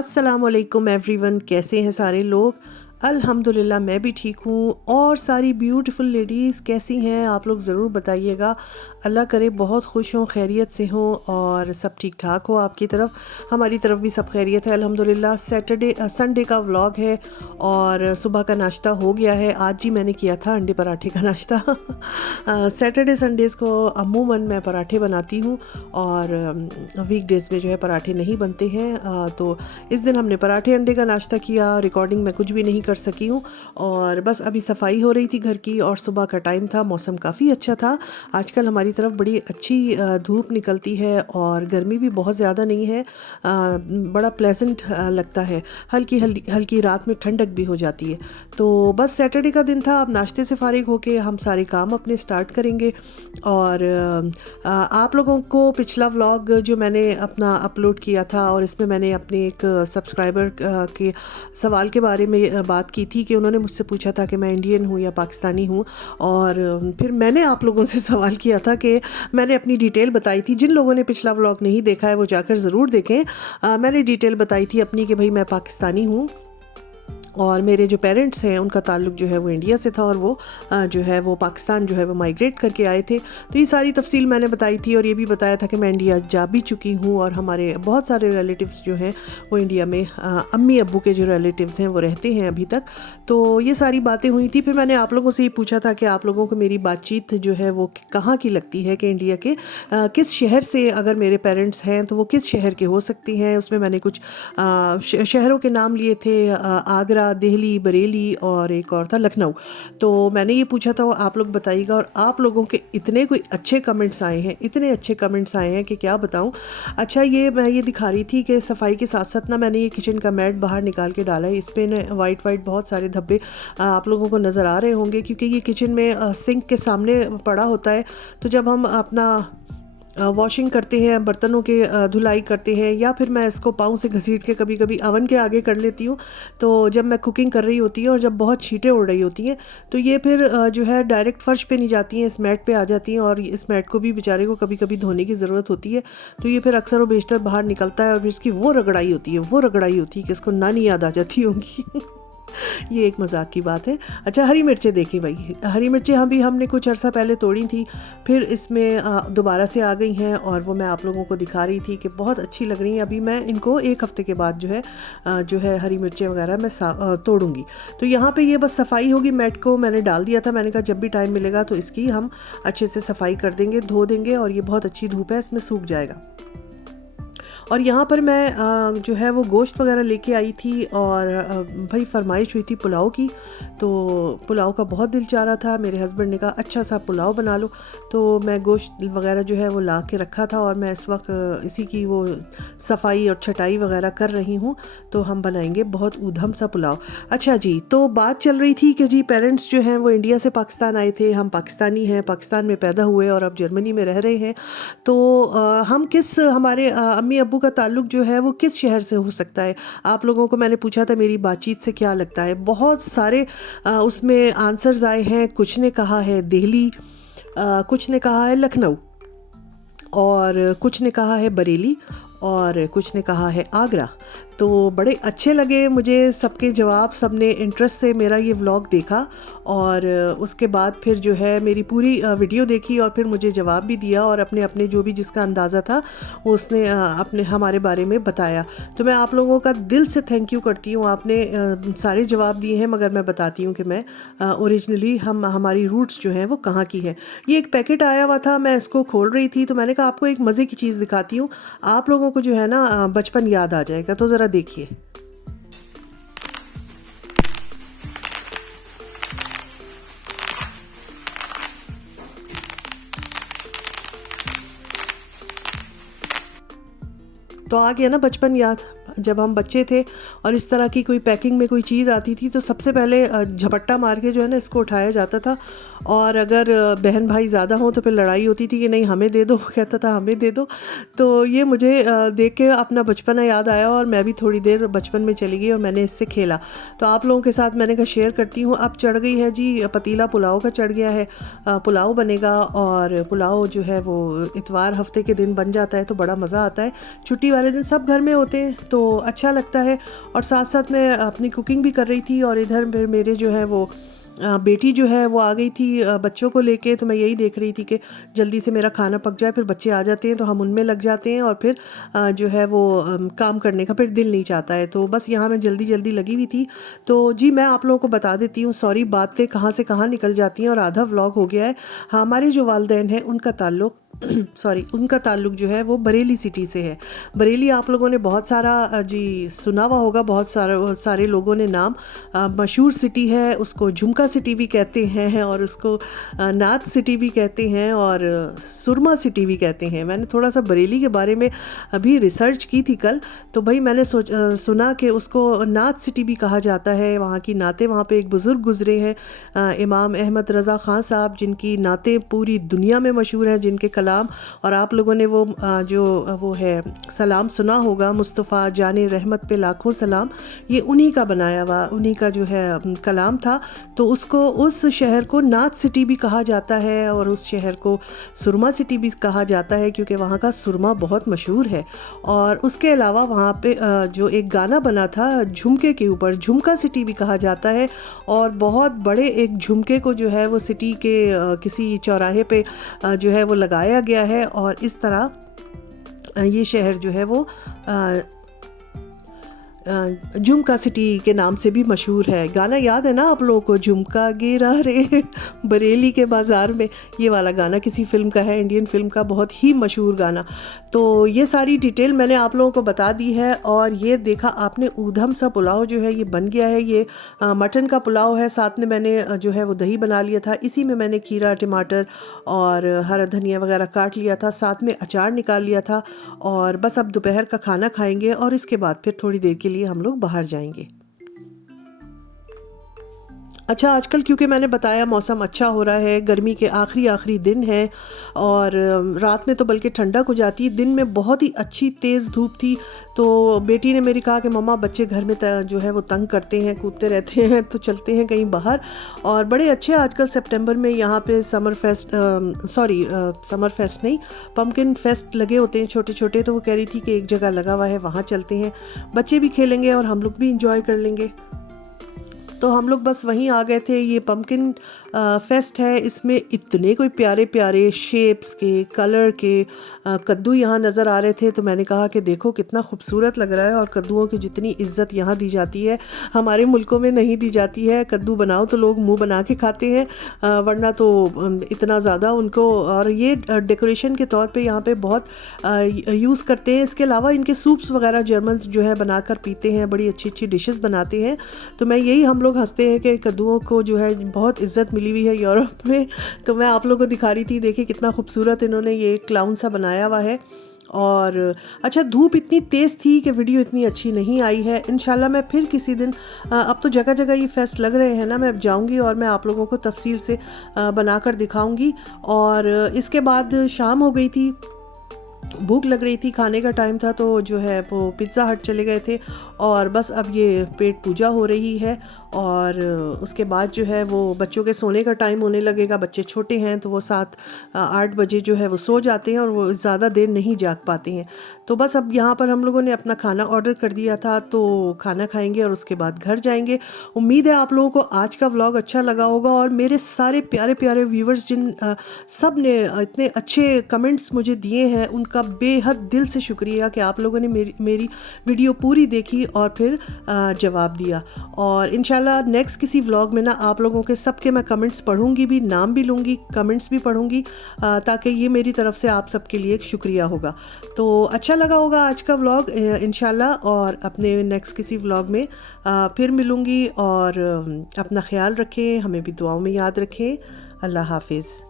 अस्सलाम वालेकुम एवरीवन, कैसे हैं सारे लोग। अल्हम्दुलिल्लाह मैं भी ठीक हूँ। और सारी ब्यूटीफुल लेडीज़ कैसी हैं आप लोग ज़रूर बताइएगा। अल्लाह करे बहुत खुश हों, खैरियत से हों और सब ठीक ठाक हो आपकी तरफ। हमारी तरफ भी सब खैरियत है अल्हम्दुलिल्लाह। संडे का व्लॉग है और सुबह का नाश्ता हो गया है। आज ही मैंने किया था अंडे पराठे का नाश्ता। सैटरडे संडेज़ को अमूमन मैं पराठे बनाती हूँ और वीकडेज़ में जो है पराठे नहीं बनते हैं। तो इस दिन हमने पराठे अंडे का नाश्ता किया। रिकॉर्डिंग में कुछ भी नहीं कर सकी हूँ और बस अभी सफाई हो रही थी घर की और सुबह का टाइम था, मौसम काफ़ी अच्छा था। आजकल हमारी तरफ बड़ी अच्छी धूप निकलती है और गर्मी भी बहुत ज़्यादा नहीं है। बड़ा प्लेजेंट लगता है। हल्की हल्की रात में ठंडक भी हो जाती है। तो बस सैटरडे का दिन था। अब नाश्ते से फारिग होके हम सारे काम अपने स्टार्ट करेंगे। और आप लोगों को पिछला व्लॉग जो मैंने अपना अपलोड किया था और इसमें मैंने अपने एक सब्सक्राइबर के सवाल के बारे में बात की थी कि उन्होंने मुझसे पूछा था कि मैं इंडियन हूँ या पाकिस्तानी हूँ। और फिर मैंने आप लोगों से सवाल किया था कि मैंने अपनी डिटेल बताई थी। जिन लोगों ने पिछला व्लॉग नहीं देखा है वो जाकर ज़रूर देखें। मैंने डिटेल बताई थी अपनी कि भाई मैं पाकिस्तानी हूँ और मेरे जो पेरेंट्स हैं उनका ताल्लुक जो है वो इंडिया से था और वो जो है वो पाकिस्तान जो है वो माइग्रेट करके आए थे। तो ये सारी तफसील मैंने बताई थी और ये भी बताया था कि मैं इंडिया जा भी चुकी हूँ और हमारे बहुत सारे रिलेटिव्स जो हैं वो इंडिया में अम्मी अब्बू के जो रिलेटिव्स हैं वो रहते हैं अभी तक। तो ये सारी बातें हुई थी। फिर मैंने आप लोगों से ये पूछा था कि आप लोगों को मेरी बातचीत जो है वो कहाँ की लगती है, कि इंडिया के किस शहर से अगर मेरे पेरेंट्स हैं तो वो किस शहर के हो सकती हैं। उसमें मैंने कुछ शहरों के नाम लिए थे, आगरा, दिल्ली, बरेली और एक और था लखनऊ। तो मैंने ये पूछा था, आप लोग बताइएगा। और आप लोगों के इतने कोई अच्छे कमेंट्स आए हैं, इतने अच्छे कमेंट्स आए हैं कि क्या बताऊं। अच्छा, ये मैं ये दिखा रही थी कि सफाई के साथ साथ ना मैंने ये किचन का मैट बाहर निकाल के डाला है। इस पर ना वाइट बहुत सारे धब्बे आप लोगों को नज़र आ रहे होंगे क्योंकि ये किचन में सिंक के सामने पड़ा होता है। तो जब हम अपना वॉशिंग करते हैं, बर्तनों के धुलाई करते हैं, या फिर मैं इसको पाँव से घसीट के कभी कभी अवन के आगे कर लेती हूँ। तो जब मैं कुकिंग कर रही होती है और जब बहुत छींटें उड़ रही होती हैं तो ये फिर जो है डायरेक्ट फर्श पे नहीं जाती हैं, इस मैट पे आ जाती हैं और इस मैट को भी बेचारे को कभी कभी धोने की ज़रूरत होती है। तो ये फिर अक्सर व बेशतर बाहर निकलता है और फिर इसकी वो रगड़ाई होती है कि इसको नानी याद आ जाती होंगी। ये एक मजाक की बात है। अच्छा, हरी मिर्चें देखिए भाई, हरी मिर्चें हमने कुछ अर्सा पहले तोड़ी थी, फिर इसमें दोबारा से आ गई हैं और वो मैं आप लोगों को दिखा रही थी कि बहुत अच्छी लग रही हैं। अभी मैं इनको एक हफ़्ते के बाद जो है हरी मिर्चें वगैरह मैं तोड़ूंगी। तो यहाँ पे ये बस सफाई होगी। मैट को मैंने डाल दिया था, मैंने कहा जब भी टाइम मिलेगा तो इसकी हम अच्छे से सफाई कर देंगे, धो देंगे और ये बहुत अच्छी धूप है, इसमें सूख जाएगा। और यहाँ पर मैं जो है वो गोश्त वगैरह लेके आई थी और भाई फरमाइश हुई थी पुलाव की। तो पुलाव का बहुत दिल चाह रहा था। मेरे हस्बैंड ने कहा अच्छा सा पुलाव बना लो। तो मैं गोश्त वगैरह जो है वो ला के रखा था और मैं इस वक्त इसी की वो सफाई और छटाई वगैरह कर रही हूँ। तो हम बनाएंगे बहुत ऊधम सा पुलाव। अच्छा जी, तो बात चल रही थी कि जी पेरेंट्स जो हैं वो इंडिया से पाकिस्तान आए थे, हम पाकिस्तानी हैं, पाकिस्तान में पैदा हुए और अब जर्मनी में रह रहे हैं। तो हम हमारे अम्मी अब्बू का ताल्लुक जो है वो किस शहर से हो सकता है। आप लोगों को मैंने पूछा था मेरी बातचीत से क्या लगता है। बहुत सारे उसमें आंसर्स आए हैं। कुछ ने कहा है दिल्ली, कुछ ने कहा है लखनऊ और कुछ ने कहा है बरेली और कुछ ने कहा है आगरा। तो बड़े अच्छे लगे मुझे सबके जवाब। सबने इंटरेस्ट से मेरा ये व्लॉग देखा और उसके बाद फिर जो है मेरी पूरी वीडियो देखी और फिर मुझे जवाब भी दिया और अपने अपने जो भी जिसका अंदाज़ा था वो उसने अपने हमारे बारे में बताया। तो मैं आप लोगों का दिल से थैंक यू करती हूँ। आपने सारे जवाब दिए हैं, मगर मैं बताती हूँ कि मैं ओरिजिनली हमारी रूट्स जो हैं वो कहाँ की हैं। ये एक पैकेट आया हुआ था, मैं इसको खोल रही थी तो मैंने कहा आपको एक मज़े की चीज़ दिखाती हूँ, आप लोगों को जो है ना बचपन याद आ जाएगा। तो ज़रा देखिए। तो आ गया ना बचपन याद। जब हम बच्चे थे और इस तरह की कोई पैकिंग में कोई चीज़ आती थी तो सबसे पहले झपट्टा मार के जो है ना इसको उठाया जाता था। और अगर बहन भाई ज़्यादा हों तो फिर लड़ाई होती थी कि नहीं हमें दे दो, कहता था हमें दे दो। तो ये मुझे देख के अपना बचपना याद आया और मैं भी थोड़ी देर बचपन में चली गई और मैंने इससे खेला। तो आप लोगों के साथ मैंने कहा शेयर करती हूँ। अब चढ़ गई है जी पतीला पुलाव का चढ़ गया है। पुलाव बनेगा और पुलाव जो है वो इतवार हफ्ते के दिन बन जाता है तो बड़ा मज़ा आता है। छुट्टी वाले दिन सब घर में होते हैं तो तो अच्छा लगता है। और साथ साथ मैं अपनी कुकिंग भी कर रही थी और इधर फिर मेरे जो है वो बेटी जो है वो आ गई थी बच्चों को लेके, तो मैं यही देख रही थी कि जल्दी से मेरा खाना पक जाए, फिर बच्चे आ जाते हैं तो हम उनमें लग जाते हैं और फिर जो है वो काम करने का फिर दिल नहीं चाहता है। तो बस यहाँ मैं जल्दी जल्दी लगी हुई थी। तो जी मैं आप लोगों को बता देती हूँ, सॉरी बातें कहाँ से कहाँ निकल जाती हैं और आधा व्लॉग हो गया है। हमारे जो वालिदैन हैं उनका ताल्लुक़ सॉरी उनका ताल्लुक़ जो है वो बरेली सिटी से है। बरेली आप लोगों ने बहुत सारा जी सुना हुआ होगा, बहुत सारे लोगों ने नाम। मशहूर सिटी है, उसको झुमका सिटी भी कहते हैं और उसको नाथ सिटी भी कहते हैं और सुरमा सिटी भी कहते हैं। मैंने थोड़ा सा बरेली के बारे में अभी रिसर्च की थी कल, तो भाई मैंने सुना कि उसको नाथ सिटी भी कहा जाता है। वहाँ की नातें, वहाँ पे एक बुज़ुर्ग गुज़रे हैं इमाम अहमद रज़ा ख़ान साहब, जिनकी नातें पूरी दुनिया में मशहूर हैं, जिनके कलाम, और आप लोगों ने वो जो वो है सलाम सुना होगा, मुस्तफ़ा जाने रहमत पे लाखों सलाम, ये उन्हीं का बनाया हुआ, उन्हीं का जो है कलाम था। तो उसको, उस शहर को नाथ सिटी भी कहा जाता है और उस शहर को सुरमा सिटी भी कहा जाता है क्योंकि वहाँ का सुरमा बहुत मशहूर है। और उसके अलावा वहाँ पे जो एक गाना बना था झुमके के ऊपर, झुमका सिटी भी कहा जाता है। और बहुत बड़े एक झुमके को जो है वो सिटी के किसी चौराहे पे जो है वो लगाया गया है और इस तरह ये शहर जो है वो झुमका सिटी के नाम से भी मशहूर है। गाना याद है ना आप लोगों को, झुमका गिरा रे बरेली के बाज़ार में, ये वाला गाना किसी फ़िल्म का है, इंडियन फ़िल्म का, बहुत ही मशहूर गाना। तो ये सारी डिटेल मैंने आप लोगों को बता दी है। और ये देखा आपने ऊधम सा पुलाव जो है ये बन गया है। ये मटन का पुलाव है, साथ में मैंने जो है वो दही बना लिया था, इसी में मैंने खीरा, टमाटर और हरा धनिया वगैरह काट लिया था, साथ में अचार निकाल लिया था। और बस अब दोपहर का खाना खाएंगे और इसके बाद फिर थोड़ी देर के लिए हम लोग बाहर जाएंगे। अच्छा, आजकल क्योंकि मैंने बताया मौसम अच्छा हो रहा है, गर्मी के आखिरी दिन है और रात में तो बल्कि ठंडक हो जाती है। दिन में बहुत ही अच्छी तेज़ धूप थी, तो बेटी ने मेरी कहा कि मम्मा बच्चे घर में जो है वो तंग करते हैं, कूदते रहते हैं, तो चलते हैं कहीं बाहर। और बड़े अच्छे आजकल सितंबर में यहाँ पे समर फेस्ट नहीं, पम्पकिन फेस्ट लगे होते हैं छोटे छोटे। तो वो कह रही थी कि एक जगह लगा हुआ है, वहाँ चलते हैं, बच्चे भी खेलेंगे और हम लोग भी इंजॉय कर लेंगे। तो हम लोग बस वहीं आ गए थे। ये पम्पकिन फेस्ट है, इसमें इतने कोई प्यारे प्यारे शेप्स के, कलर के कद्दू यहाँ नज़र आ रहे थे। तो मैंने कहा कि देखो कितना खूबसूरत लग रहा है और कद्दूओं की जितनी इज़्ज़त यहाँ दी जाती है हमारे मुल्कों में नहीं दी जाती है। कद्दू बनाओ तो लोग मुंह बना के खाते हैं, वरना तो इतना ज़्यादा उनको, और ये डेकोरेशन के तौर पे यहाँ पे बहुत यूज़ करते हैं। इसके अलावा इनके सूप्स वगैरह जर्मन्स जो है बनाकर पीते हैं, बड़ी अच्छी अच्छी डिशेस बनाते हैं। तो मैं यही, हम लोग हंसते हैं कि कद्दूओं को जो है बहुत इज्जत मिली हुई है यूरोप में। तो मैं आप लोगों को दिखा रही थी, देखिए कितना खूबसूरत इन्होंने ये क्लाउन सा बनाया हुआ है। और अच्छा, धूप इतनी तेज़ थी कि वीडियो इतनी अच्छी नहीं आई है। इंशाल्लाह मैं फिर किसी दिन, अब तो जगह जगह ये फेस्ट लग रहे हैं ना, मैं अब जाऊंगी और मैं आप लोगों को तफसील से बनाकर दिखाऊंगी। और इसके बाद शाम हो गई थी, भूख लग रही थी, खाने का टाइम था, तो जो है वो पिज़्ज़ा हट चले गए थे। और बस अब ये पेट पूजा हो रही है और उसके बाद जो है वो बच्चों के सोने का टाइम होने लगेगा। बच्चे छोटे हैं तो वो 7-8 बजे जो है वो सो जाते हैं और वो ज़्यादा देर नहीं जाग पाते हैं। तो बस अब यहाँ पर हम लोगों ने अपना खाना ऑर्डर कर दिया था, तो खाना खाएंगे और उसके बाद घर जाएंगे। उम्मीद है आप लोगों को आज का व्लॉग अच्छा लगा होगा। और मेरे सारे प्यारे प्यारे व्यूवर्स जिन सब ने इतने अच्छे कमेंट्स मुझे दिए हैं, उनका बेहद दिल से शुक्रिया कि आप लोगों ने मेरी वीडियो पूरी देखी और फिर जवाब दिया। और इंशाल्लाह नेक्स्ट किसी व्लॉग में ना आप लोगों के सबके मैं कमेंट्स पढ़ूंगी भी, नाम भी लूँगी, कमेंट्स भी पढ़ूंगी, ताकि ये मेरी तरफ से आप सबके लिए एक शुक्रिया होगा। तो अच्छा लगा होगा आज का व्लॉग इंशाल्लाह, और अपने नेक्स्ट किसी व्लॉग में फिर मिलूँगी। और अपना ख्याल रखें, हमें भी दुआओं में याद रखें। अल्लाह हाफिज़।